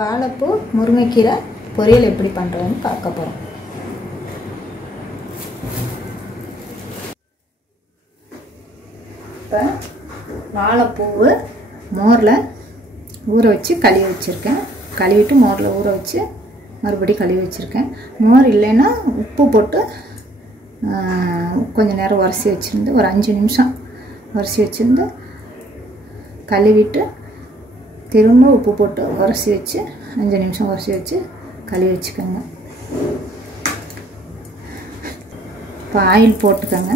வாழைப்பூ முருங்கைக்கீரை பொரியல் எப்படி பண்ணுறதுன்னு பார்க்க போகிறோம். இப்போ வாழைப்பூவு மோரில் ஊற வச்சு கழுவி வச்சுருக்கேன். கழுவிட்டு மோரில் ஊற வச்சு மறுபடியும் கழுவி வச்சுருக்கேன். மோர் இல்லைன்னா உப்பு போட்டு கொஞ்சம் நேரம் உரசி வச்சுருந்து ஒரு 5 நிமிஷம் உரசி வச்சுருந்து கழுவிட்டு திரும்ப உப்பு போட்டு உரசி வச்சு 5 நிமிஷம் உரசி வச்சு கழுவி வச்சுக்கோங்க. இப்போ ஆயில் போட்டுக்கோங்க.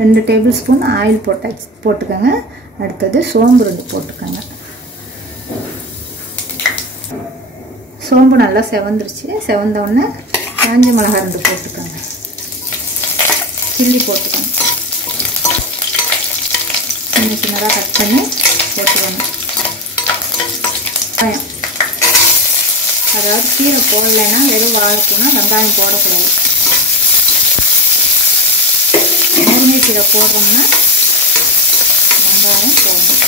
ரெண்டு டேபிள் ஸ்பூன் ஆயில் போட்டுக்கோங்க. அடுத்தது சோம்பு 2 போட்டுக்கோங்க. சோம்பு நல்லா செவந்துருச்சு. செவந்த உடனே காஞ்ச மிளகாய் 2 போட்டுக்கோங்க. சில்லி போட்டுக்கோங்க. சின்ன சின்னதாக கட் பண்ணி போட்டுக்கோங்க. வெங்காயம், அதாவது கீரை போடலைன்னா வெறும் வாழைப்பூனா வெங்காயம் போடக்கூடாது. முருங்கைக்கீரை போடுறோம்னா வெங்காயம் போடணும்.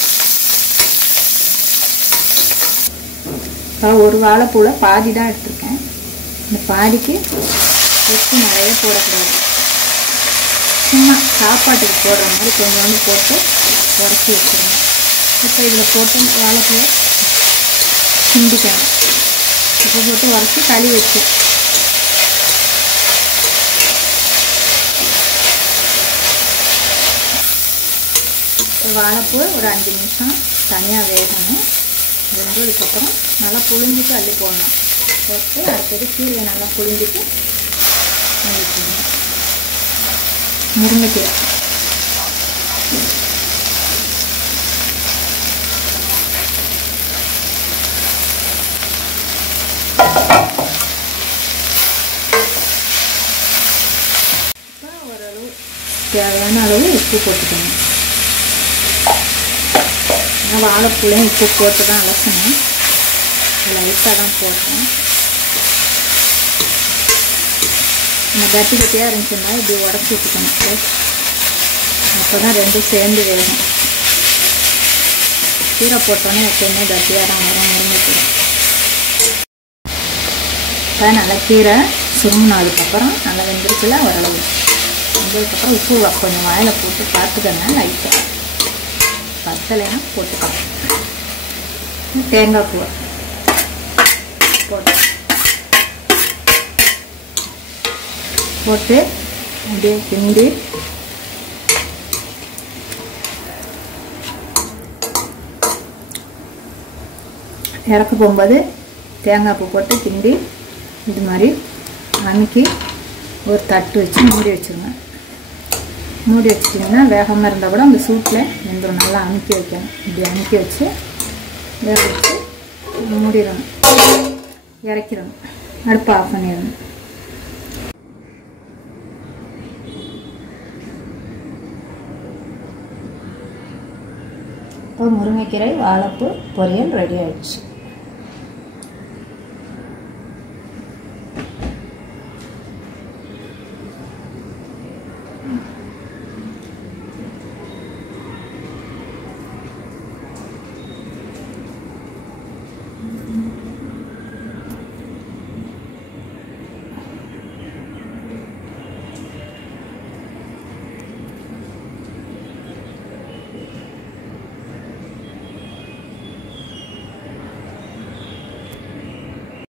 ஒரு வாழைப்பூவில் பாதி தான் எடுத்துருக்கேன். இந்த பாதிக்கு உப்பு நிறைய போடக்கூடாது. சும்மா சாப்பாட்டுக்கு போடுற மாதிரி கொஞ்சோண்டு போட்டு உரசி வச்சுருங்க. இப்போ இதில் போட்டு வாழைப்பூவை கிண்டிக்கணும். இப்போ போட்டு உரசி கழுவி வச்சு வாழைப்பூ ஒரு 5 நிமிஷம் தனியாக வேகணும். வெந்ததுக்கப்புறம் நல்லா புழிஞ்சிட்டு அள்ளி போடணும். போட்டு அடுத்தது கீரையை நல்லா புழிஞ்சிட்டு அள்ளி போடணும். முருங்கைக்கீரை ஓரளவு தேவையான அளவு உப்பு போட்டுக்கணும். வாழைப்பூலையும் உப்பு போட்டு தான் அலசணும். லைட்டாக தான் போட்டேன். இந்த கட்டி கட்டியாக இருந்துச்சுன்னா இப்படி உடச்சி வச்சுக்கணும். அப்போ தான் 2 சேர்ந்து வேகும். கீரை போட்டோன்னே எப்போயுமே கட்டியாக தான் வரும் முருங்கைக்கீரை. இப்போ நல்லா கீரை சுருங்கினதுக்கப்புறம் நல்லா வெந்திருக்குல ஓரளவு. வெந்ததுக்கப்புறம் உப்பு கொஞ்சம் வாயில் போட்டு பார்த்துக்கங்க. லைட்டாக பத்தலைன்னா போட்டுக்கலாம். தேங்காய் பூவை போட்டு அப்படியே கிண்டி இறக்க போகும்போது தேங்காய் பூ போட்டு கிண்டி இது மாதிரி அமுக்கி ஒரு தட்டு வச்சு மூடி வச்சுருங்க. மூடி வச்சிட்டிங்கன்னா வேகாமல் இருந்தால் கூட அந்த சூட்டில் வெந்துடும். நல்லா அமுக்கி வைக்கணும். இப்படி அமுக்கி வச்சு வேக வச்சு மூடிடணும். இறக்கிடணும். அடுப்பை ஆஃப் பண்ணிடணும். இப்போ முருங்கைக்கீரை வாழைப்பூ பொரியல் ரெடி ஆகிடுச்சு.